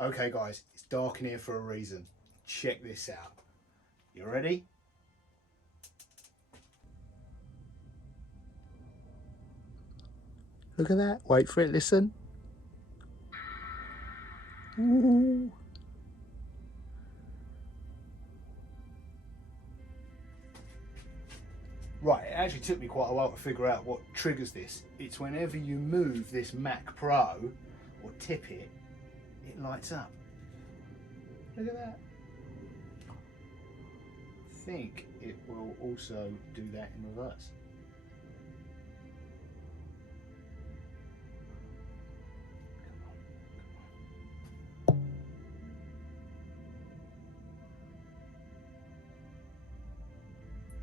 Okay guys, it's dark in here for a reason. Check this out. You ready? Look at that. Wait for it, listen. Ooh. Right, it actually took me quite a while to figure out what triggers this. It's whenever you move this Mac Pro or tip it, it lights up. Look at that. I think it will also do that in reverse.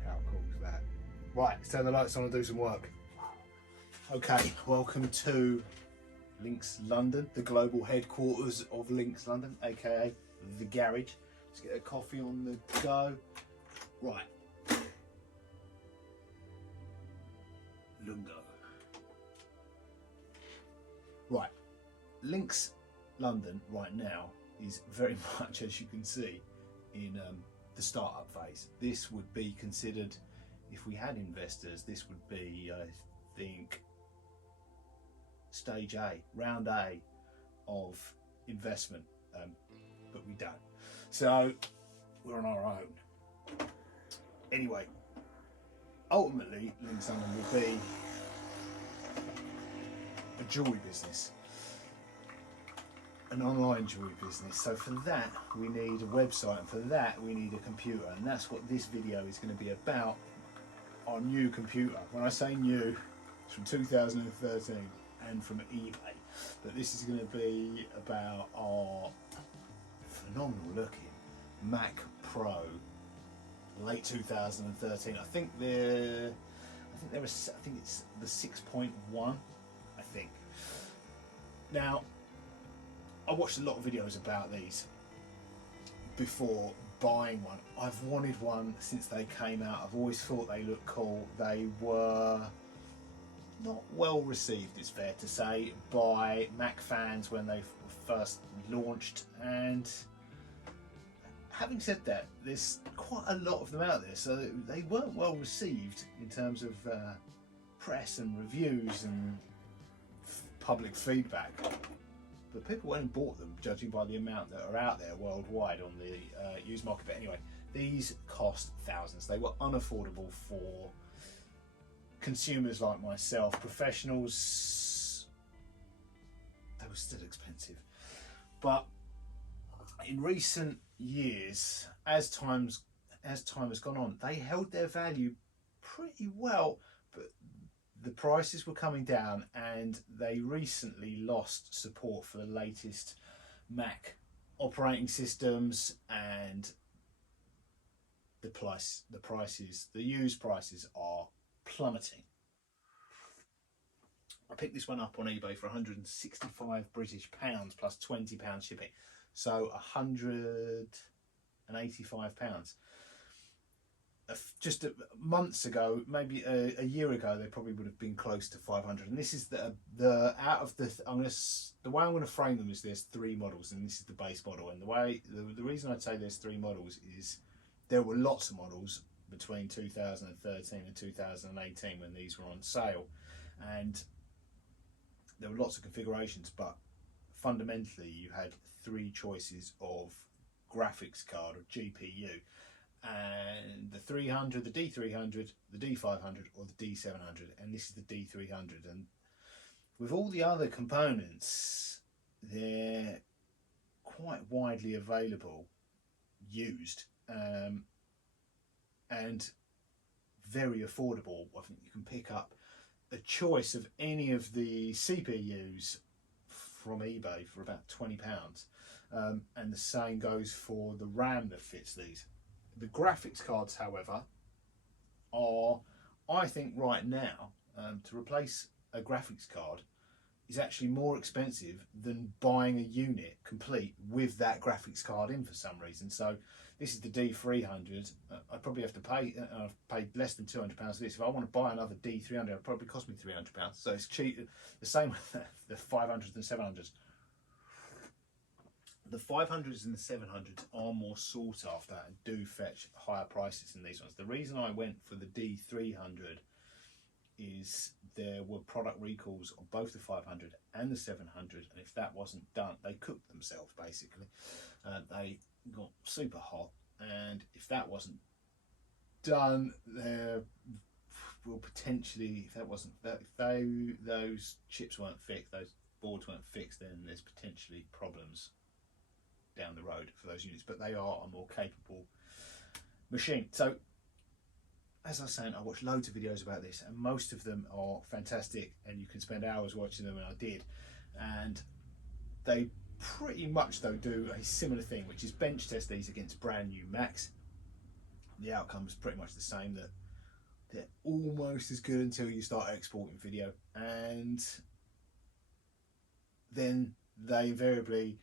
How cool is that? Right, let's turn the lights on and do some work. Okay, welcome to Links London, the global headquarters of Links London, aka the garage. Let's get a coffee on the go. Right. Lungo. Right. Links London right now is very much, as you can see, in the startup phase. This would be considered, if we had investors, this would be, I think, stage A, round A of investment, but we don't. So we're on our own. Anyway, ultimately, Links London will be a jewellery business, an online jewellery business. So for that, we need a website, and for that, we need a computer, and that's what this video is going to be about. Our new computer. When I say new, it's from 2013 and from eBay, but this is going to be about our phenomenal looking Mac Pro, late 2013. I think it's the 6.1. I think. Now, I watched a lot of videos about these before buying one. I've wanted one since they came out. I've always thought they looked cool. They were not well received, it's fair to say, by Mac fans when they first launched, and having said that, there's quite a lot of them out there, so they weren't well received in terms of press and reviews and public feedback. But people went and bought them, judging by the amount that are out there worldwide on the used market. But anyway, these cost thousands. They were unaffordable for consumers like myself. Professionals, they were still expensive. But in recent years, as time has gone on, they held their value pretty well, but the prices were coming down, and they recently lost support for the latest Mac operating systems, and the used prices are plummeting. I picked this one up on eBay for 165 British pounds plus £20 shipping, so £185. Just months ago, maybe a year ago, they probably would have been close to 500. And this is the way I'm going to frame them is there's three models, and this is the base model. And the reason I'd say there's three models is there were lots of models between 2013 and 2018 when these were on sale, and there were lots of configurations, but fundamentally you had three choices of graphics card or GPU. And the 300, the D300, the D500 or the D700, and this is the D300. And with all the other components, they're quite widely available, used, and very affordable. I think you can pick up a choice of any of the CPUs from eBay for about £20, and the same goes for the RAM that fits these. The graphics cards, however, are, I think right now, to replace a graphics card is actually more expensive than buying a unit complete with that graphics card in for some reason. So this is the D300. I probably have to pay, I've paid less than £200 for this. If I want to buy another D300, it'll probably cost me £300. So it's cheap. The same with the 500s and 700s. The 500s and the 700s are more sought after and do fetch higher prices than these ones. The reason I went for the D300 is there were product recalls on both the 500 and the 700, and if that wasn't done, they cooked themselves basically. They got super hot, and if that wasn't done, there will potentially, if that wasn't, if those chips weren't fixed, those boards weren't fixed, then there's potentially problems down the road for those units. But they are a more capable machine. So as I was saying, I watched loads of videos about this, and most of them are fantastic, and you can spend hours watching them, and I did. And they pretty much though do a similar thing, which is bench test these against brand new Macs. The outcome is pretty much the same, that they're almost as good until you start exporting video, and then they invariably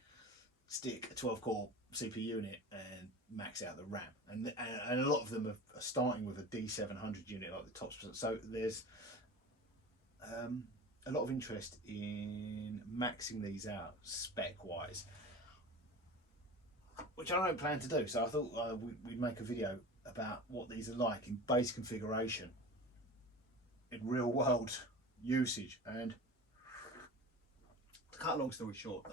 stick a 12-core CPU in it and max out the RAM, and a lot of them are starting with a D700 unit like the top. So there's a lot of interest in maxing these out spec wise, which I don't plan to do. So I thought we'd make a video about what these are like in base configuration, in real world usage. And to cut a long story short,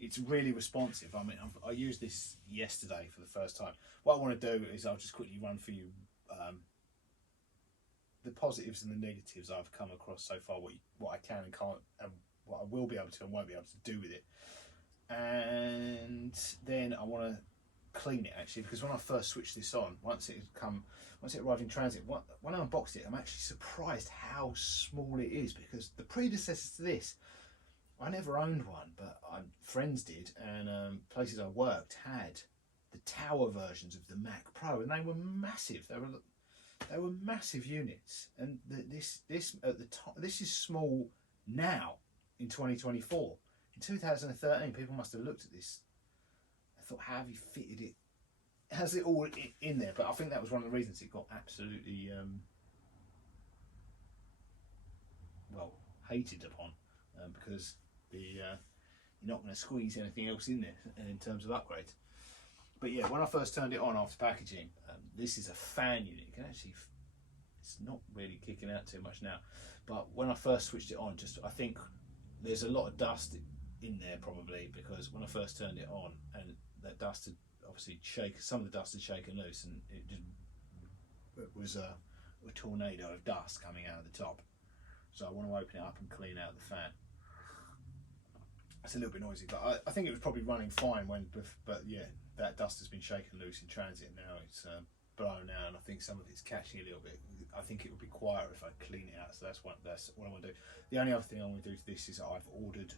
it's really responsive. I mean, I used this yesterday for the first time. What I want to do is I'll just quickly run for you the positives and the negatives I've come across so far, what I can and can't, and what I will be able to and won't be able to do with it. And then I want to clean it actually, because when I first switched this on, once it arrived in transit, when I unboxed it, I'm actually surprised how small it is, because the predecessors to this, I never owned one, but friends did, and places I worked had the tower versions of the Mac Pro, and they were massive. They were massive units, and this at the top, this is small now in 2024. In 2013, people must have looked at this. I thought, how have you fitted it? Has it all in there? But I think that was one of the reasons it got absolutely well hated upon, because you're not going to squeeze anything else in there in terms of upgrades. But yeah, when I first turned it on after packaging, this is a fan unit. You can actually, it's not really kicking out too much now, but when I first switched it on, I think there's a lot of dust in there probably, because when I first turned it on, and that dust had obviously some of the dust had shaken loose, and it was a tornado of dust coming out of the top. So I want to open it up and clean out the fan. It's a little bit noisy, but I think it was probably running fine but yeah, that dust has been shaken loose in transit. Now it's blown out, and I think some of it's catching a little bit. I think it would be quieter if I clean it out, so that's what I want to do. The only other thing I want to do to this is I've ordered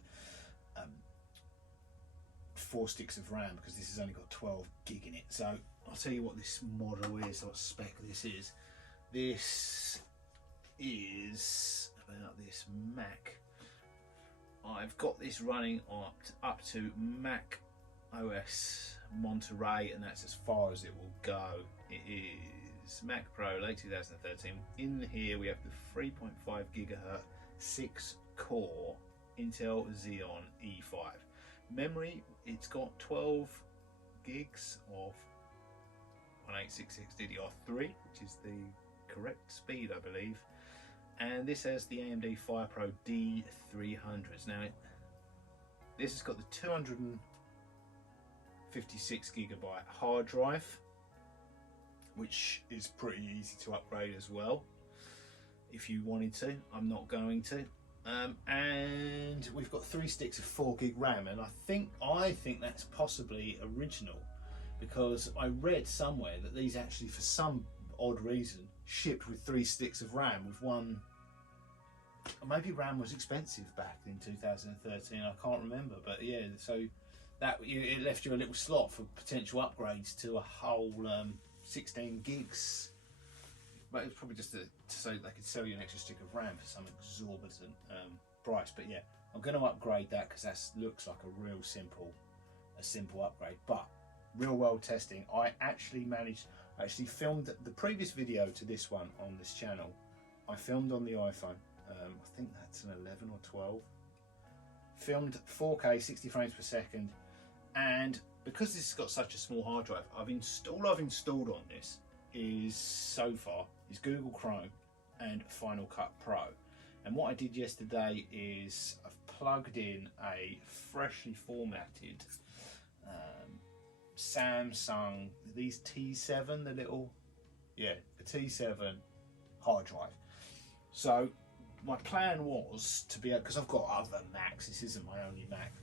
4 sticks of RAM, because this has only got 12 gig in it. So I'll tell you what this model is, what spec this is. This is about this Mac. I've got this running up to Mac OS Monterey, and that's as far as it will go. It is Mac Pro late 2013. In here we have the 3.5 gigahertz 6-core Intel Xeon E5. Memory, it's got 12 gigs of 1866 DDR3, which is the correct speed, I believe. And this has the AMD FirePro D300s. Now, this has got the 256 gigabyte hard drive, which is pretty easy to upgrade as well if you wanted to. I'm not going to. And we've got 3 sticks of 4 gig RAM, and I think that's possibly original, because I read somewhere that these actually, for some odd reason, shipped with 3 sticks of RAM with one. Maybe RAM was expensive back in 2013, I can't remember, but yeah, so that it left you a little slot for potential upgrades to a whole 16 gigs. But it's probably just so they could sell you an extra stick of RAM for some exorbitant price. But yeah, I'm going to upgrade that, because that looks like a real simple upgrade. But real world testing, I actually filmed the previous video to this one on this channel. I filmed on the iPhone. I think that's an 11 or 12. Filmed 4K 60 frames per second And because this has got such a small hard drive, all I've installed on this is so far is Google Chrome and Final Cut Pro. And what I did yesterday is I've plugged in a freshly formatted Samsung, these T7, the T7 hard drive. So my plan was to be, because I've got other Macs, this isn't my only Mac.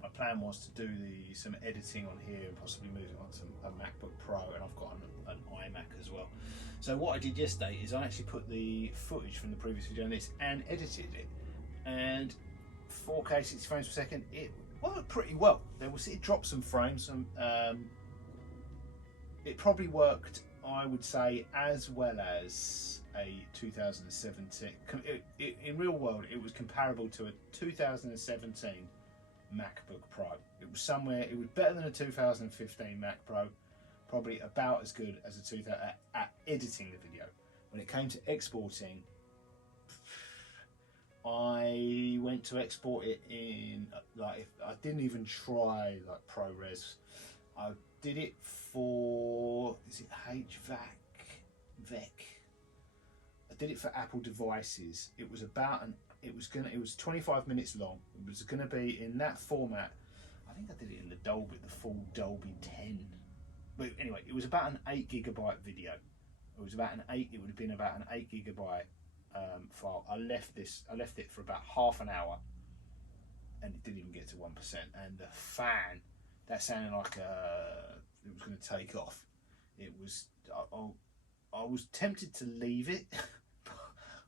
My plan was to do some editing on here and possibly move it onto a MacBook Pro, and I've got an iMac as well. So what I did yesterday is I actually put the footage from the previous video on this and edited it, and 4K 60 frames per second, it worked pretty well. It dropped some frames, it probably worked, I would say, as well as a 2017. In real world, it was comparable to a 2017 MacBook Pro. It was better than a 2015 Mac Pro, probably about as good as at editing the video. When it came to exporting, I went to export it in, I didn't even try ProRes. I did it for, is it VEC? I did it for Apple devices. It was it was 25 minutes long. It was going to be in that format. I think I did it in the full Dolby 10. But anyway, it was about an 8 GB video. It would have been about an 8 GB file. I left it for about half an hour, and it didn't even get to 1%. And the fan, that sounded like it was going to take off. It was. I was tempted to leave it.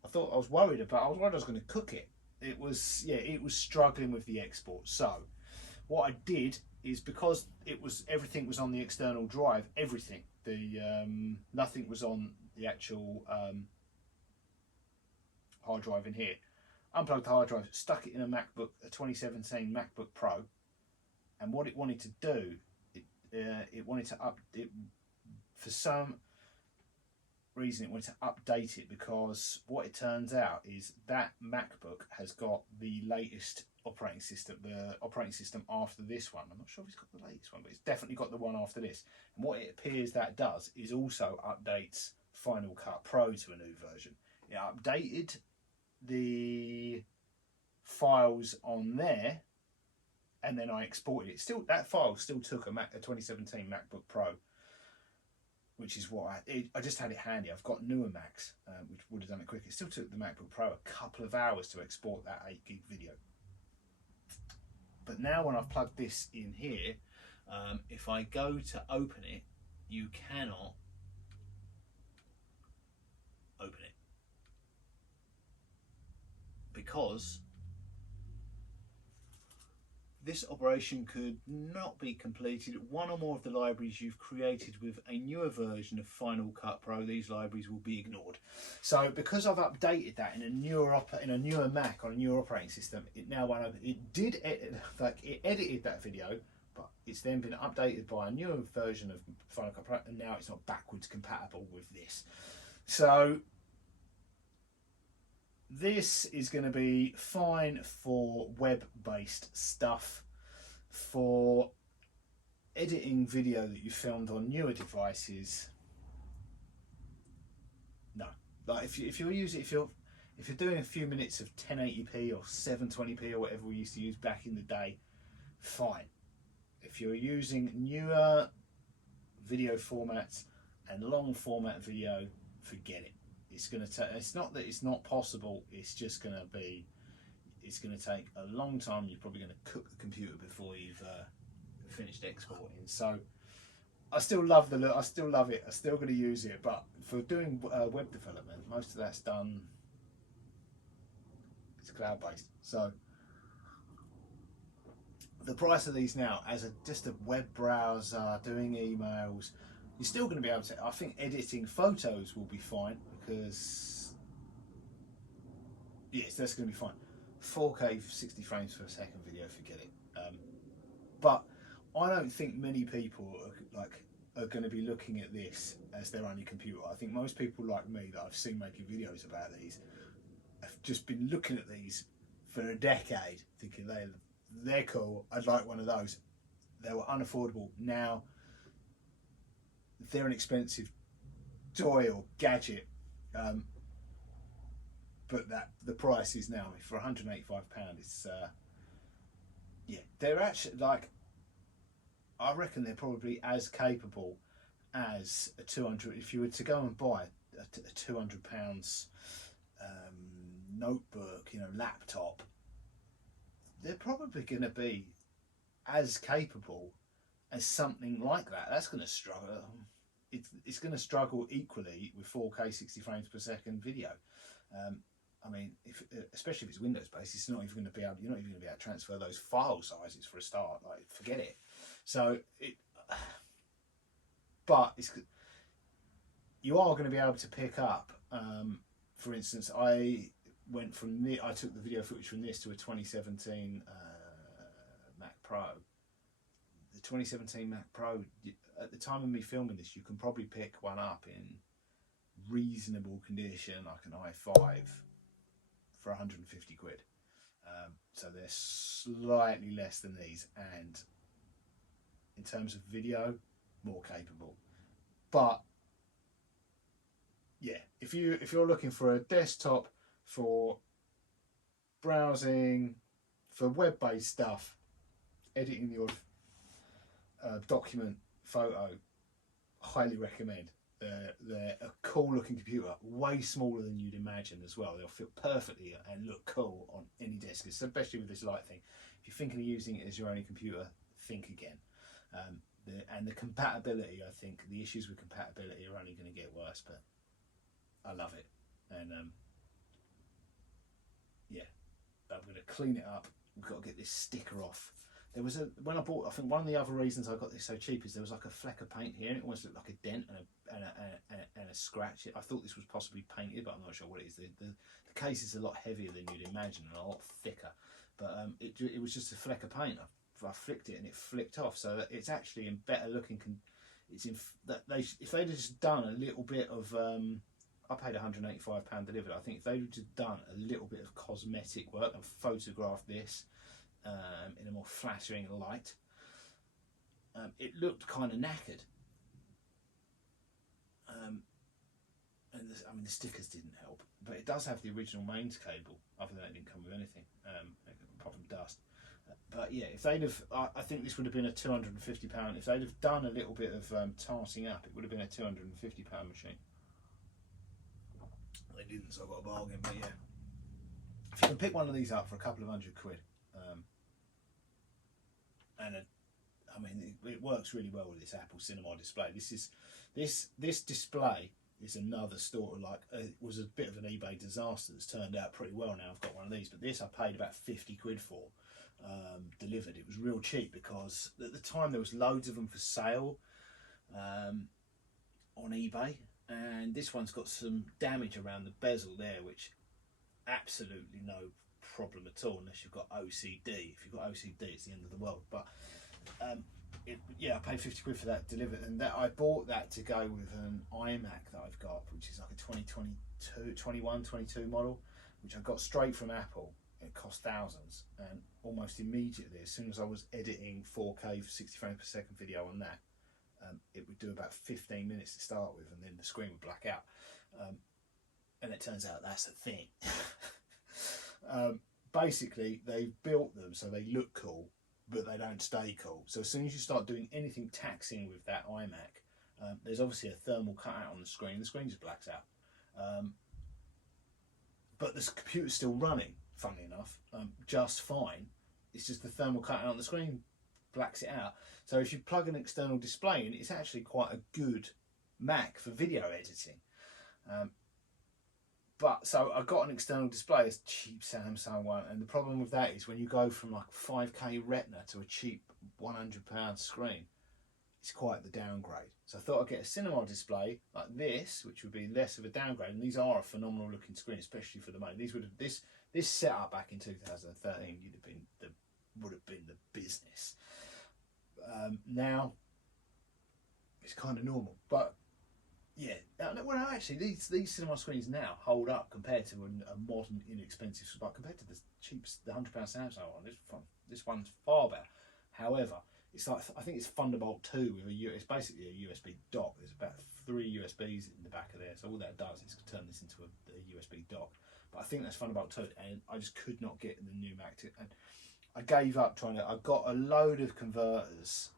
I was worried I was going to cook it. It was struggling with the export. So what I did is, because everything was on the external drive, nothing was on the actual hard drive in here. Unplugged the hard drive, stuck it in a 2017 MacBook Pro, and what it wanted to do, it wanted to for some reason it wanted to update it, because what it turns out is that MacBook has got the latest operating system, the operating system after this one. I'm not sure if it's got the latest one, but it's definitely got the one after this. And what it appears that does is also updates Final Cut Pro to a new version. It updated the files on there, and then I exported it. That file still took a 2017 MacBook Pro, which is what I just had it handy. I've got newer Macs, which would have done it quicker. It still took the MacBook Pro a couple of hours to export that 8 gig video. But now when I've plugged this in here, if I go to open it, you cannot open it, because this operation could not be completed. One or more of the libraries you've created with a newer version of Final Cut Pro, these libraries will be ignored. So because I've updated that in a newer Mac on a newer operating system, it now won't open. It did it edited that video, but it's then been updated by a newer version of Final Cut Pro, and now it's not backwards compatible with this. So this is going to be fine for web-based stuff. For editing video that you filmed on newer devices, no. Like if you're doing a few minutes of 1080p or 720p or whatever we used to use back in the day, fine. If you're using newer video formats and long format video, forget it. It's not that it's not possible, it's just going to take a long time. You're probably going to cook the computer before you've finished exporting. So I still love the look, I still love it, I'm still going to use it, but for doing web development, most of that's done, it's cloud based. So the price of these now, as just a web browser, doing emails, you're still going to be able to, I think editing photos will be fine, because yes, that's going to be fine. 4K 60 frames per second video, forget it. But I don't think many people are going to be looking at this as their only computer. I think most people like me that I've seen making videos about these have just been looking at these for a decade, thinking they're they're cool. I'd like one of those. They were unaffordable. Now they're an expensive toy or gadget, but that the price is now for £185. It's yeah, they're actually like, I reckon they're probably as capable as a 200. If you were to go and buy a £200 notebook, laptop, they're probably going to be as capable as something like that. That's going to struggle. It's going to struggle equally with 4K 60 frames per second video. I mean, especially if it's Windows based, it's not even going to be able. You're not even going to be able to transfer those file sizes for a start. Like, forget it. So but you are going to be able to pick up. For instance, I took the video footage from this to a 2017 Mac Pro. The 2017 Mac Pro, at the time of me filming this, you can probably pick one up in reasonable condition, like an i5, for 150 quid. So they're slightly less than these, and in terms of video, more capable. But yeah, if you're looking for a desktop for browsing, for web-based stuff, editing your document, photo, highly recommend. They're a cool looking computer, way smaller than you'd imagine as well. They'll fit perfectly and look cool on any desk, especially with this light thing. If you're thinking of using it as your only computer, think again. And the compatibility, I think the issues with compatibility are only going to get worse, but I love it. And yeah, I'm going to clean it up. We've got to get this sticker off. There was when I bought, I think one of the other reasons I got this so cheap is there was like a fleck of paint here, and it almost looked like a dent and a scratch. I thought this was possibly painted, but I'm not sure what it is. The case is a lot heavier than you'd imagine and a lot thicker, but it was just a fleck of paint. I flicked it and it flicked off, so that it's actually in better looking. If they'd just done a little bit of, I paid £185 delivered. I think if they'd just done a little bit of cosmetic work and photographed this in a more flattering light, it looked kind of knackered. And the stickers didn't help, but it does have the original mains cable. Other than that, it didn't come with anything apart from dust. But yeah, if they'd have, I think this would have been a £250. If they'd have done a little bit of tarting up, it would have been a £250 machine. They didn't, so I got a bargain. But yeah, if you can pick one of these up for a couple of £100, it works really well with this Apple Cinema display. This display is another store. Like, it was a bit of an eBay disaster that's turned out pretty well now. I've got one of these, but this I paid about 50 quid for, delivered. It was real cheap because at the time there was loads of them for sale on eBay, and this one's got some damage around the bezel there, which absolutely no problem at all unless you've got OCD. If you've got OCD, it's the end of the world. But yeah, I paid 50 quid for that delivered, and that I bought that to go with an iMac that I've got, which is like a 2022 model, which I got straight from Apple. It cost thousands, and almost immediately, as soon as I was editing 4K 60 frames per second video on that, it would do about 15 minutes to start with, and then the screen would black out. And it turns out that's the thing. Basically, they've built them so they look cool, but they don't stay cool. So as soon as you start doing anything taxing with that iMac, there's obviously a thermal cutout on the screen just blacks out. But the computer's still running, funnily enough, just fine. It's just the thermal cutout on the screen blacks it out. So if you plug an external display in, it's actually quite a good Mac for video editing. But so I got an external display, a cheap Samsung one, and the problem with that is when you go from like 5K Retina to a cheap £100 screen, it's quite the downgrade. So I thought I'd get a cinema display like this, which would be less of a downgrade, and these are a phenomenal looking screen, especially for the money. These would have, this setup back in 2013 would have been the business. Now it's kind of normal, but yeah, well, actually, these cinema screens now hold up compared to a modern, inexpensive, but compared to the cheap, the £100 Samsung one, This one's far better. However, it's like, I think it's Thunderbolt 2 with it's basically a USB dock. There's about 3 USBs in the back of there, so all that does is turn this into a USB dock. But I think that's Thunderbolt 2, and I just could not get the new Mac to. And I gave up trying to. I got a load of converters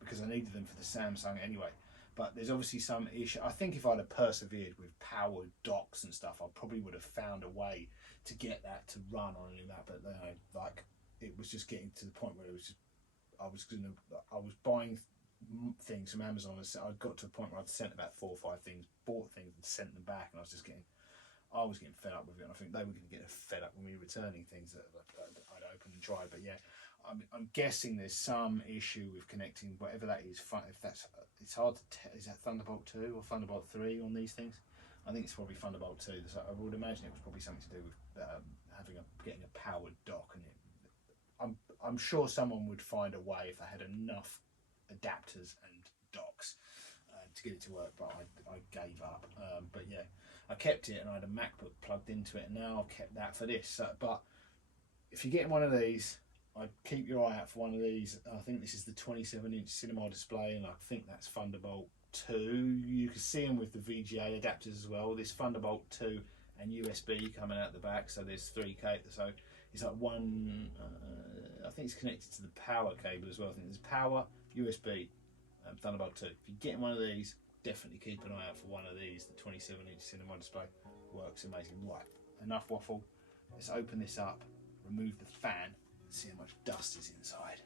because I needed them for the Samsung anyway. But there's obviously some issue. I think if I'd have persevered with powered docks and stuff, I probably would have found a way to get that to run on a new Mac. But like it was just getting to the point where it was just, I was buying things from Amazon. I got to a point where I'd sent about 4 or 5 things, bought things and sent them back, and I was getting fed up with it. And I think they were going to get fed up when we were returning things that I'd opened and tried. But yeah, I'm guessing there's some issue with connecting whatever that is. If that's, it's hard to tell. Is that Thunderbolt 2 or Thunderbolt 3 on these things? I think it's probably Thunderbolt 2. So I would imagine it was probably something to do with getting a powered dock. And I'm sure someone would find a way if they had enough adapters and docks to get it to work. But I gave up. But yeah, I kept it, and I had a MacBook plugged into it, and now I've kept that for this. But if you're getting one of these, I'd keep your eye out for one of these. I think this is the 27-inch cinema display, and I think that's Thunderbolt 2. You can see them with the VGA adapters as well. This Thunderbolt 2 and USB coming out the back, so there's 3 cables. So it's like one. I think it's connected to the power cable as well. I think there's power, USB, Thunderbolt 2. If you're getting one of these, definitely keep an eye out for one of these. The 27-inch cinema display works amazing. Right, enough waffle. Let's open this up, remove the fan, see how much dust is inside.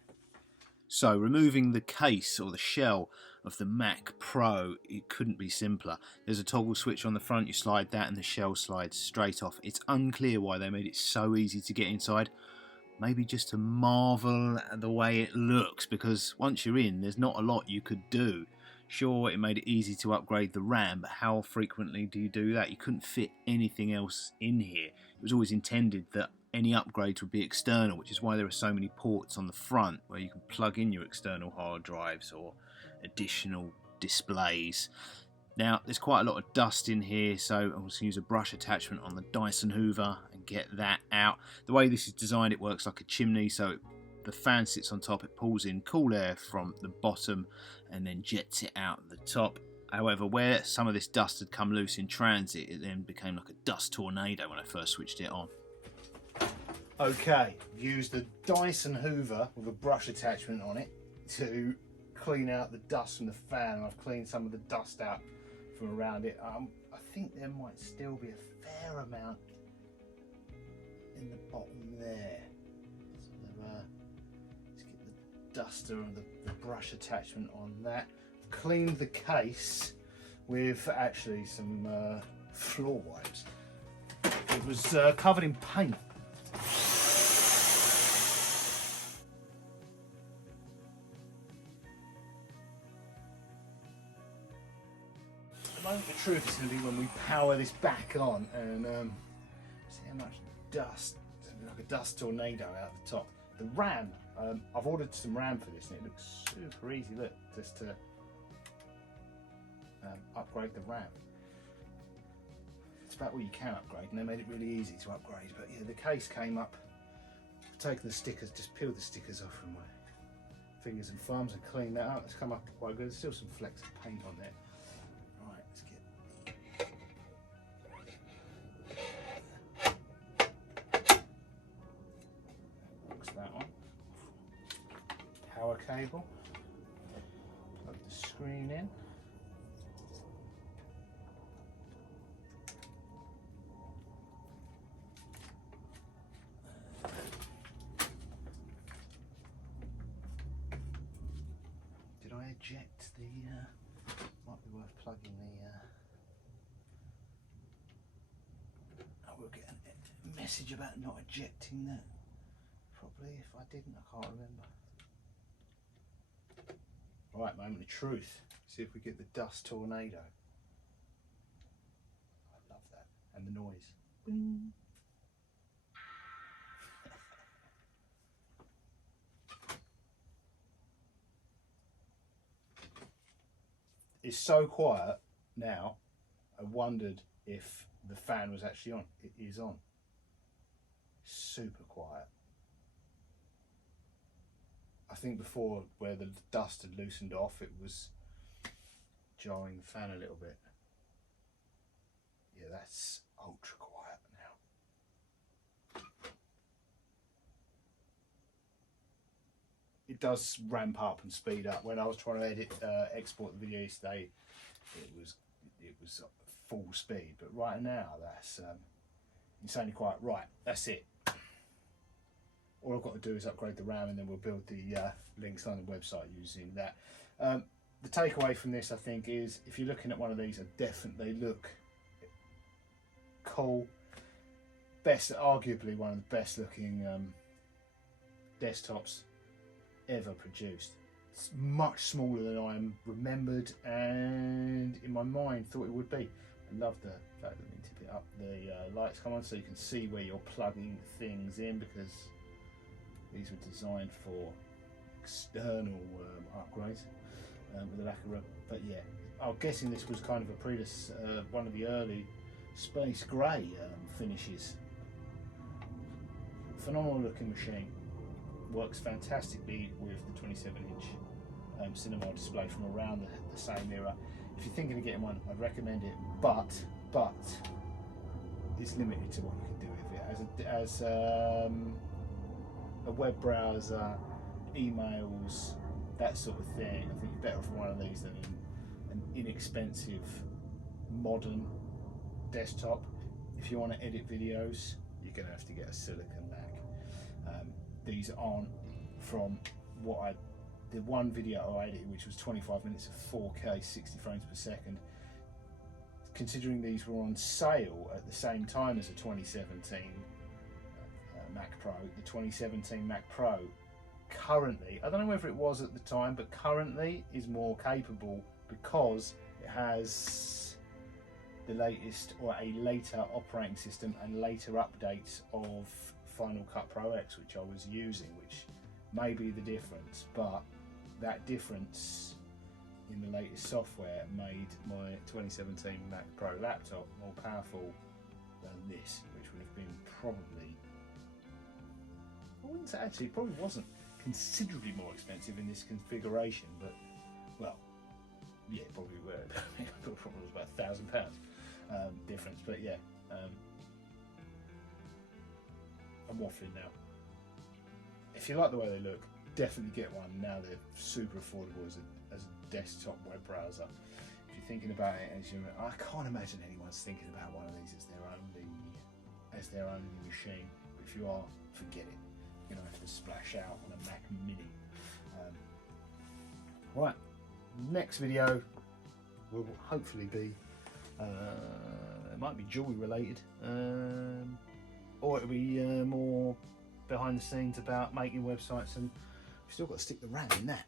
So removing the case or the shell of the Mac Pro, it couldn't be simpler. There's a toggle switch on the front, you slide that and the shell slides straight off. It's unclear why they made it so easy to get inside. Maybe just to marvel at the way it looks, because once you're in, there's not a lot you could do. Sure, it made it easy to upgrade the RAM, but how frequently do you do that? You couldn't fit anything else in here. It was always intended that any upgrades would be external, which is why there are so many ports on the front where you can plug in your external hard drives or additional displays. Now, there's quite a lot of dust in here, so I'm just going to use a brush attachment on the Dyson Hoover and get that out. The way this is designed, it works like a chimney, so the fan sits on top, it pulls in cool air from the bottom and then jets it out the top. However, where some of this dust had come loose in transit, it then became like a dust tornado when I first switched it on. Okay, use the Dyson Hoover with a brush attachment on it to clean out the dust from the fan. I've cleaned some of the dust out from around it. I think there might still be a fair amount in the bottom there. So let's get the duster and the brush attachment on that. I've cleaned the case with actually some floor wipes. It was covered in paint. The moment of truth is going to be when we power this back on and see how much dust, like a dust tornado out the top. The RAM, I've ordered some RAM for this and it looks super easy, look, just to upgrade the RAM. It's about what you can upgrade, and they made it really easy to upgrade. But yeah, the case came up. I've taken the stickers, just peeled the stickers off from my fingers and thumbs and cleaned that up. It's come up quite good. There's still some flecks of paint on there. Right, let's get fix that on. Power cable. Plug the screen in. Eject the, might be worth plugging the, I will get a message about not ejecting that, probably. If I didn't, I can't remember. Right, moment of truth. See if we get the dust tornado. I love that. And the noise. Bing. It's so quiet now, I wondered if the fan was actually on. It is on. Super quiet. I think before, where the dust had loosened off, it was jarring the fan a little bit. Yeah, that's ultra quiet now. It does ramp up and speed up. When I was trying to export the video yesterday, it was full speed. But right now, that's insanely quiet. Right, that's it. All I've got to do is upgrade the RAM, and then we'll build the Links London website using that. The takeaway from this, I think, is if you're looking at one of these, they look cool. Arguably one of the best looking desktops ever produced. It's much smaller than I remembered, and in my mind thought it would be. I love the fact that we can tip it up. The lights come on so you can see where you're plugging things in, because these were designed for external upgrades with a lack of rubber. But yeah, I'm guessing this was kind of a one of the early space grey finishes. Phenomenal looking machine. Works fantastically with the 27-inch cinema display from around the same era. If you're thinking of getting one, I'd recommend it, but it's limited to what you can do with it. As a web browser, emails, that sort of thing, I think you're better off one of these than an inexpensive modern desktop. If you want to edit videos, you're going to have to get a Silicon Mac. These aren't, from the one video I edited, which was 25 minutes of 4K 60 frames per second, considering these were on sale at the same time as a 2017 Mac Pro, the 2017 Mac Pro currently, I don't know whether it was at the time, but currently is more capable because it has the latest or a later operating system and later updates of Final Cut Pro X, which I was using, which may be the difference, but that difference in the latest software made my 2017 Mac Pro laptop more powerful than this, which would have been probably, I wouldn't say, actually it probably wasn't considerably more expensive in this configuration, but well, yeah, probably were. Probably was about £1,000 difference, but yeah, I'm waffling now. If you like the way they look, definitely get one. Now they're super affordable as a desktop web browser. If you're thinking about it I can't imagine anyone's thinking about one of these as their only machine. But if you are, forget it. You're gonna have to splash out on a Mac Mini. Right, next video will hopefully be it might be jewelry related, or it'll be more behind the scenes about making websites, and we've still got to stick the RAM in that.